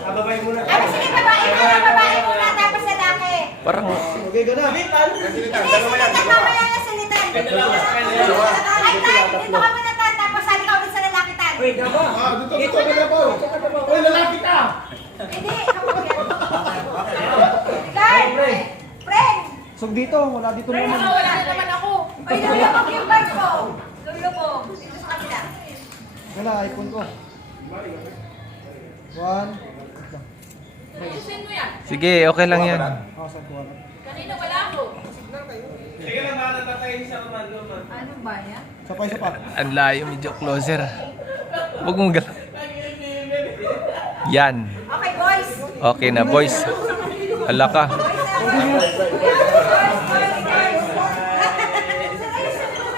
Babae muna. Ano, sige, babae muna, tapos lalaki. Parang... Okay, gano'n. Silitan, mamaya na silitan. Ay, Tan, dito kami na, Tan, tapos sali ka ulit sa lalaki, Tan. Uy, gaba. Dito ka na po. Uy, lalaki ka. Hindi, kapag yan. Tan, friend. So dito, wala dito Friend, naman. wala na naman ako. Ay, lulubog yung bag ko. Lulubog. Dito sa kanila. Wala, iPhone ko. One. Ayusin mo yan. Sige, okay lang yan. Saan ko wala? Kanina wala ako. Sige lang, baka natatayin sa komando, man. Ano ba yan? Isa pa. Ang layo, medyo closer. Huwag mong galaw. Yan. Okay, boys. Okay na, boys. Hala ka.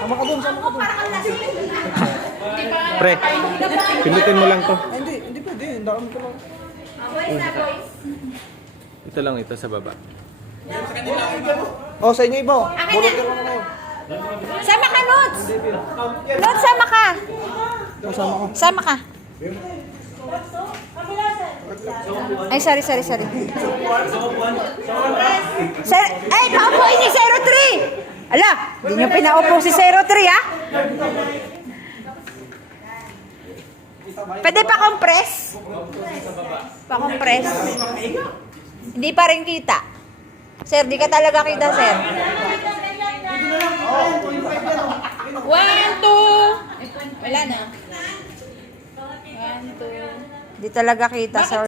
Sama ka dun, sama ka dun. Para kang lasing. Pre, pindutin mo lang to. Ay, hindi pwede. Ang dami ko lang. Boys na, boys. Ito lang ito sa baba. Oh, sa inyo iba. Akin Bulot na. ka lang ako. Sama ka, Nods. Nods, sama ka. Kasama ko. Sama ka. Ay, sorry. Sir, ay, paupo ni 03. Ala, hindi niyo pinaupo si 03, ha? Pwede pa compress? Pa-compress? Hindi pa rin kita. Sir, di ka talaga kita, sir. 1, 2. Wala na. 1, 2. Di talaga kita, sir.